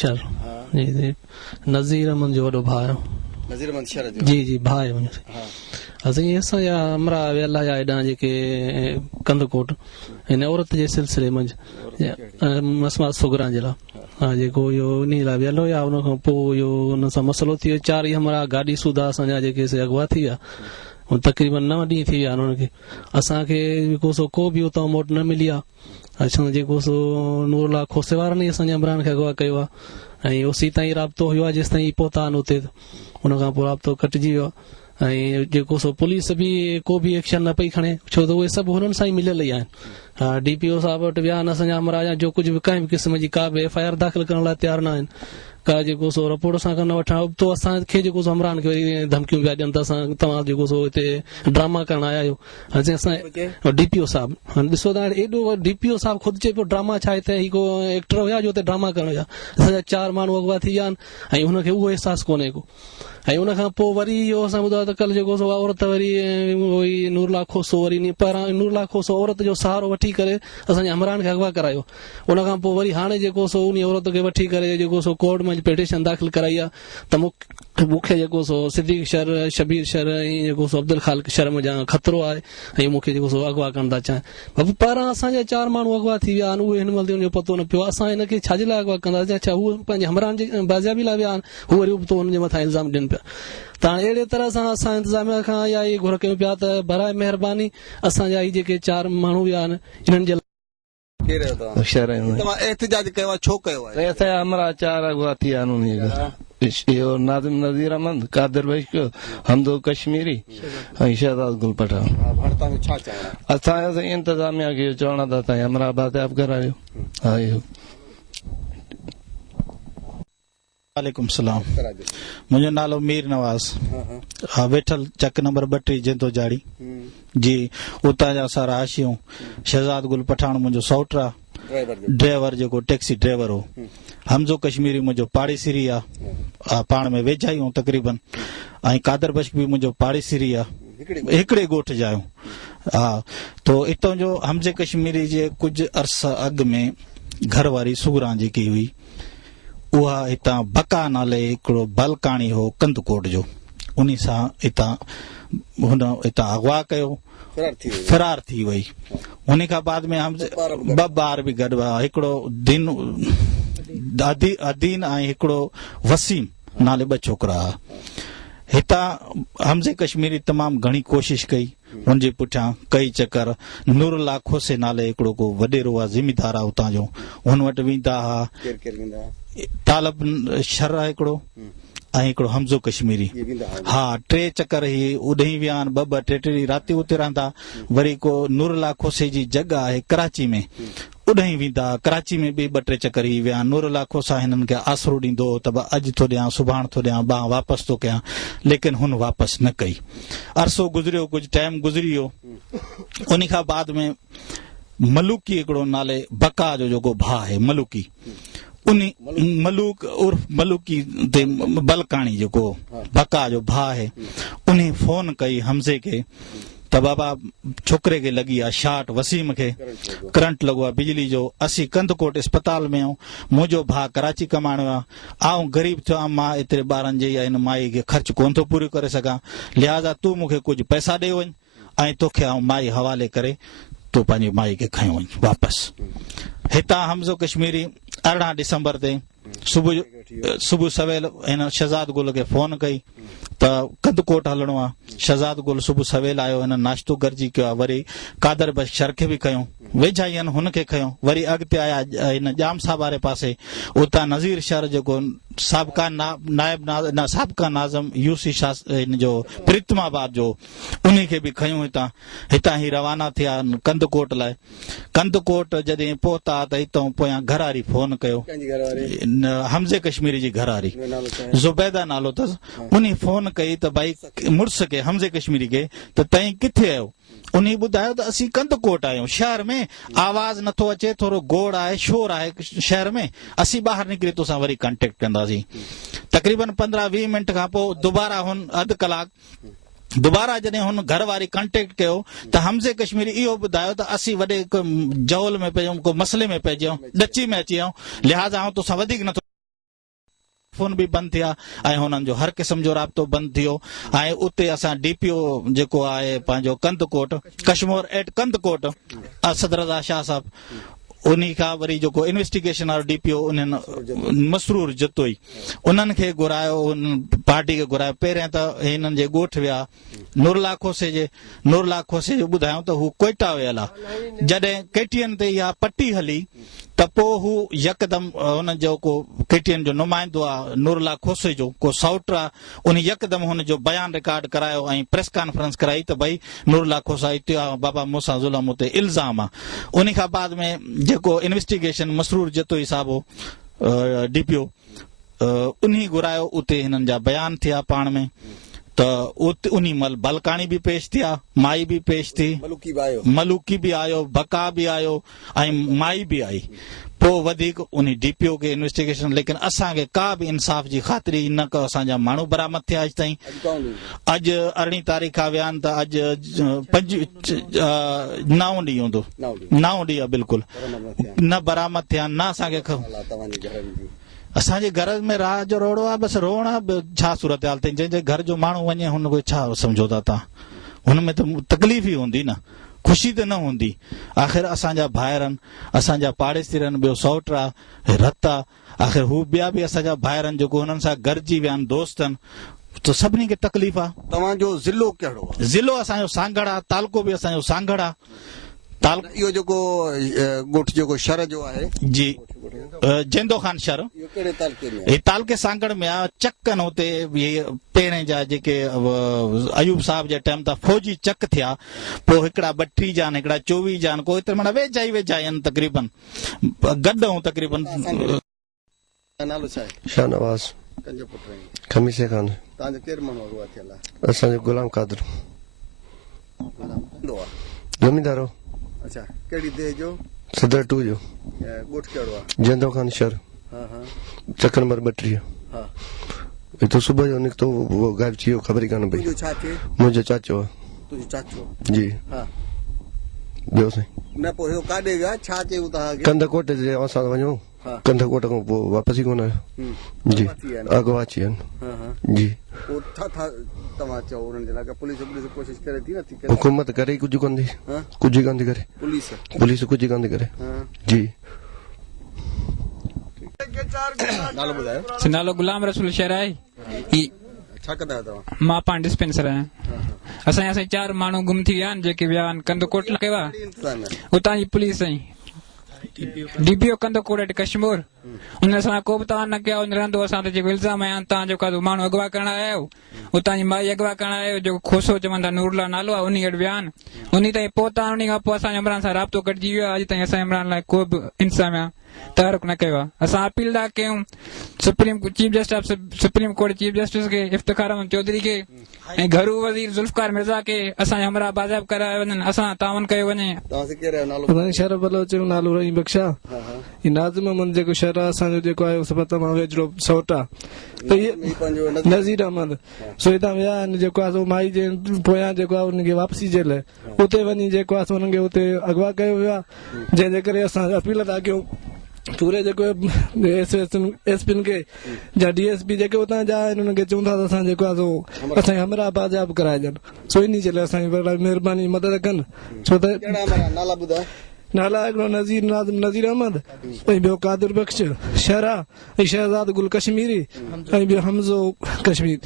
शर जी जी नज़ीर अहमद जो वॾो भाउ नज़ीर अहमद शर जो जी जी भाउ आहे मुंहिंजो असां असांजा अमरा वियल आहे हेॾां जेके कंदकोट हिन औरत जे सिलसिले मंझि मसमा सुगरा जे लाइ हा जेको इहो उन लाइ वियल हुया उन खां पोइ इहो उन सां मसइलो थी वियो 4 हमरा गाॾी सूदा असांजा जेके अॻुवा थी विया तक़रीबन 9 ॾींहं थी विया उन्हनि खे असांखे जेको सो को बि उतां मोट न मिली आहे असां जेको सो नूरला खोसे वारनि ई असांजे अमरान खे अॻुवा कयो आहे ऐं ओसी ताईं राब्तो हुयो आहे जेसि ताईं पहुता आहिनि उते उन खां पोइ राब्तो कटिजी वियो आहे ऐं जेको सो पुलिस बि को बि एक्शन न पई खणे छो त उहे सभु हुननि सां ई मिलियल ई आहिनि हा DPO साहिब वटि विया आहिनि असांजा अमरा जो कुझु बि कंहिं बि क़िस्म जी का बि FIR दाख़िल करण लाइ तयारु न आहिनि का जेको सो रिपोर्ट असां खां न वठण तो असांखे जेको सो अमरान खे वरी धमकियूं पिया ॾियनि त असां तव्हां जेको सो हिते ड्रामा करण आया आहियो हाणे असां DPO साहिब हाणे ॾिसो त हाणे एॾो DPO साहिब ख़ुदि चए पियो ड्रामा छा हिते ही को एक्टर हुया जो हुते ड्रामा करण हुया असांजा 4 माण्हू अॻुवा थी विया आहिनि ऐं हुनखे उहो अहसासु कोन्हे को ऐं उन खां पोइ वरी इहो असां ॿुधायो त कल्ह जेको सो औरत वरी उहोई नूरला खोसो वरी पहिरां नूरला खोसो औरत जो सहारो वठी करे असांजे अमरान खे अॻुवा करायो उन खां पोइ वरी हाणे जेको सो उन औरत खे वठी करे जेको सो कोर्ट में पिटिशन दाख़िल कराई आहे त मूंखे जेको सो सिद्दीक शर शबीर शर ऐं जेको सो अब्दुल ख़ालिक शर मुंहिंजा ख़तरो आहे ऐं मूंखे जेको सो अॻुवा करण था चाहिनि बाबू पहिरां असांजा 4 माण्हू अॻुवा थी विया आहिनि उहे हिन महिल उनजो पतो न पियो असां हिनखे छाजे लाइ अॻुवा कंदासीं अच्छा हू पंहिंजे हमरान जे बाज़ियाबी लाइ विया आहिनि हू वरी तो हुनजे मथां इल्ज़ाम ॾियनि पिया त हाणे अहिड़े तरह सां असां इंतिज़ामिया खां इहा ई घुर कयूं पिया त बराए महिरबानी असांजा ई जेके 4 माण्हू विया आहिनि इन्हनि जे एहतिजाज कयो आहे छो कयो आहे असांजा अमरा 4 अॻुवा थी विया आहिनि इहो नाज़िम नज़ीर अहमद कादिर बश्क हमदो कश्मीरी ऐं शहजाद गुल पठान असां इंतिज़ामिया खे चवण था तव्हां अमरा बाज़ियाब करायो हा इहो वालेकुम सलाम मुंहिंजो नालो मीर नवाज़ हा वेठल चक नंबर 32 जिंदो जाड़ी जी उतां जा असां रहाशी आहियूं शहजाद गुल पठान मुंहिंजो सौट आहे ड्राइवर जेको टैक्सी ड्राइवर हो हमज़ो कश्मीरी मुंहिंजो पाड़ेसिरी आहे पाण में वेझा आहियूं तक़रीबन ऐं कादर बश्क बि मुंहिंजो पाड़ेसिरी आहे हिकिड़े ॻोठ जा आहियूं हा तो हितां जो हमज़े कश्मीरी जे कुझु अरसा अॻु में घरवारी सुगरा जेकी हुई उहा हितां बका नाले हिकिड़ो बलकाणी हो कंदकोट जो उन सां हितां हुन हितां अगवा कयो फरार थी वई उन खां बाद में हम 2 ॿार बि गॾु हुआ हिकिड़ो दिन अदीन ऐं हिकिड़ो वसीम नाले 2 छोकिरा हुआ हितां हमज़े कश्मीरी तमामु घणी कोशिशि कई हुनजे पुठियां कई चकर नूरला खोसे नाले हिकिड़ो को वॾेरो आहे ज़िमीदार आहे उतां जो हुन वटि वेंदा हुआ तालब शर हिकिड़ो ऐं हिकिड़ो हमज़ो कश्मीरी हा 3 चकर ही उॾही विया आहिनि 2-2 3 राति उते रहंदा वरी को नूरला खोसे जी जॻह आहे कराची में उॾही वेंदा कराची में बि 2-3 चकर ही विया नूरला खोसा हिननि खे आसरो ॾींदो त अॼु थो ॾियां सुभाणे थो ॾियां ॿांह वापसि थो कयां लेकिन हुन वापसि न कई अरसो गुज़रियो कुझु टाइम गुज़री वियो उन खां बाद में मलूकी हिकिड़ो नाले बका जो जेको भाउ आहे मलूकी उन मलूक उर्फ मलूकी ते बलकाणी जेको बका जो भाउ आहे उन फोन कई हमज़े खे त बाबा छोकिरे खे लॻी आहे शाट वसीम खे करंट लॻो आहे बिजली जो असीं कंदकोट अस्पताल में आहियूं मुंहिंजो भाउ कराची कमाइणो आहे आऊं ग़रीब थियो आहियां मां एतिरे ॿारनि जे या हिन माई खे ख़र्च कोन थो पूरो करे सघां लिहाज़ा तूं मूंखे कुझु पैसा ॾेई वञ ऐं तोखे आऊं माई हवाले करे तूं पंहिंजी माई खे खयो वञ वापसि हितां हमज़ो कश्मीरी 18 डिसंबर ते सुबुह सवेल हिन शहजाद गुल खे फोन कई त कंदकोट हलणो आहे शहजाद गुल सुबुह सवेल आयो हिन नाश्तो गॾिजी कयो आहे वरी कादर बशर खे बि खयूं वेझा ई आहिनि हुनखे खयूं वरी अॻिते आया हिन जाम साहब वारे पासे उतां नज़ीर शहर जेको साबिका नायब साबिका नाज़म यूसी हिन जो प्रीतमाबाद जो उन खे बि खयूं हितां ही रवाना थिया कंदकोट लाइ कंदकोट जॾहिं पहुता त हितां पोयां घरवारी फोन कयो हमज़े कश्मीरी जी घरवारी ज़ुबैदा नालो अथसि उन फोन कई त भाई मुड़ुस खे हमज़े कश्मीरी खे त तई किथे आहियो उन ॿुधायो त असीं कंदकोट आहियूं शहर में आवाज़ नथो अचे थोरो गोड़ आहे शोर आहे शहर में असीं ॿाहिरि निकिरी तोसां वरी कॉन्टेक्ट कंदासीं तक़रीबन 15-20 मिंट खां पोइ दुबारा हुन अधु कलाक दुबारा जॾहिं हुन घर वारी कॉन्टेक्ट कयो त हमज़े कश्मीरी इहो ॿुधायो त असीं वॾे जौल में पइजूं को मसइले में पइजी वियूं ॾची में अची वियूं लिहाज़ा तोसां वधीक नथो फोन भी बंदि थिया ऐं हुननि जो हर क़िस्म जो राब्तो बंदि थियो ऐं उते असां DPO जेको आहे पंहिंजो कंदकोट कश्मीर एट कंदकोट असद रज़ा शाह साहब उन्ही खां वरी जेको इन्वेस्टिगेशन वारो DPO उन्हनि मसरूर जतोई उन्हनि खे घुरायो पार्टी खे घुरायो पहिरियां त हिननि जे ॻोठ विया नूरला खोसे जो ॿुधायूं त हू कोयटा वियल आहे जॾहिं KTN ते इहा पटी हली त पोइ हू यकदम हुन जो को KTN जो नुमाइंदो आहे नूरला खोसे जो को साउट आहे उन यकदम हुन जो बयान रिकॉर्ड करायो ऐं प्रेस कॉन्फ्रेंस कराई त भई नूरला खोसा हिते आहे बाबा मूंसां ज़ुल्म उते इल्ज़ाम आहे उन खां बाद में जेको इन्वेस्टिगेशन मसरूर जतोई साहब DPO उन्ही घुरायो उते हिननि जा बयान थिया पाण में त उन्ही महिल बलकाणी बि पेश थिया माई बि पेश थी मलूकी बि आयो बका बि आयो ऐं माई बि आई पोइ वधीक उन DPO खे इन्वेस्टिगेशन लेकिन असांखे का बि इंसाफ़ जी ख़ातिरी न को असांजा माण्हू बरामद थिया अॼु ताईं अॼु 18 तारीख़ खां विया आहिनि त अॼु 9 ॾींहं हूंदो 9 ॾींहं बिल्कुलु न बरामद थिया न असांखे असांजे घर में राह जो रोड़ो आहे बसि रोअण आहे छा सूरत हाल अथई जंहिंजे घर जो माण्हू वञे हुन छा सम्झो था तव्हां हुन में त तकलीफ़ ई हूंदी न ख़ुशी त न हूंदी आख़िर असांजा भाइर आहिनि असांजा पाड़ेसी आहिनि ॿियो सौट आहे रत आहे आख़िर हू ॿिया बि असांजा भाइर आहिनि जेको हुननि सां गॾिजी विया आहिनि दोस्त आहिनि त सभिनी खे तकलीफ़ आहे तव्हांजो ज़िलो कहिड़ो आहे ज़िलो असांजो सांगड़ आहे तालको बि असांजो सांगड़ आहे इहो जेको ॻोठ जेको शहर जो आहे जी जेंदो खान शहर हे तालके सांगड़ में आहे चकनि हुते पहिरें जा जेके अयूब साहब जे टाइम तां फौजी चक थिया पोइ हिकिड़ा 32 जा आहिनि हिकिड़ा 24 जा आहिनि को एतिरा माना वेझा ई आहिनि तक़रीबन गॾु तक़रीबन नालो छा आहे शाहनवाज़ कंहिंजो पुटु आहिनि खमीसे खान तव्हांजो केरु माण्हू अॻुवाट थियल आहे असांजो गुलाम कादर ज़मींदारो अच्छा कहिड़ी देह जो सदर 2 जो ॻोठ कहिड़ो आहे जेंदो खान शहर चक नंबर 32 हितो सुबुह जो निकितो वो गायब थी वियो ख़बर ई कान पई छा थिए मुंहिंजो चाचो आहे तुंहिंजो चाचो जी ॿियो साईं न पोइ इहो काॾे विया छा चयूं तव्हांखे कंदकोट जे असां वञूं कंदकोट खां पोइ वापसि ई कोन आयो जी अॻुवाट थी आहिनि जी पोइ छा तव्हां चओ उन्हनि जे लाइ पुलिस कोशिशि करे थी नथी करे हुकूमत करे कुझु कोन थी कुझु कोन थी करे पुलिस कुझु कोन थी करे जी नालो ॿुधायो नालो गुलाम रसूल शहर आहे छा कंदा आहियो तव्हां मां पाण डिस्पेंसर आहियां असां 4 माण्हू गुम थी विया आहिनि जेके विया आहिनि कंदकोट कयो उतां जी पुलिस आई DPO कंदकोट कश्मीर उन असां को बि तव्हां न कयो रहंदो असां ते जेको इल्ज़ाम आया तव्हां जेको माण्हू अगवा करण आयो उतां जी माई अगवा करण आयो जेको खोसो चवंदा नूरला नालो आहे उन वटि विया आहिनि उन ताईं पहुता उन खां पोइ असांजे इमरान सां राब्तो कटिजी वियो आहे अॼु ताईं असां इमरान लाइ को बि इंसाम तहरुक न कयो आहे असां अपील था कयूं सुप्रीम कोर्ट चीफ जस्टिस खे इफ्तिखार अहमद चौधरी खे ऐं घरू वज़ीर ज़ुल्फ़कार मिर्ज़ा खे असांजा हमरा बाज़ाब कराए वञनि असां तावन कयो वञे शहर बलोच जो नालो रही बख्शा नाज़िम अहमद जेको शहर आहे असांजो जेको आहे सभु मां वेझो सौट आहे नज़ीर अहमद सो हितां विया आहिनि जेको आहे माई जे पोयां जेको आहे उनखे वापसी जे लाइ उते वञी जेको आहे उन्हनि खे उते अगवा कयो वियो आहे जंहिंजे करे असां अपील था कयूं पूरे जेको SP खे या DSP जेके उतां जा आहिनि उन्हनि खे चऊं था त असां जेको आहे असांखे हमरा बाज़ाब कराए ॾियनि सो इन जे लाइ असांजी महिरबानी मदद कनि छो त नाला हिकिड़ो नज़ीर अहमद ऐं ॿियो कादिर बख्श शहरा ऐं शहज़ाद गुल कश्मीरी ऐं ॿियो हमज़ो कश्मीर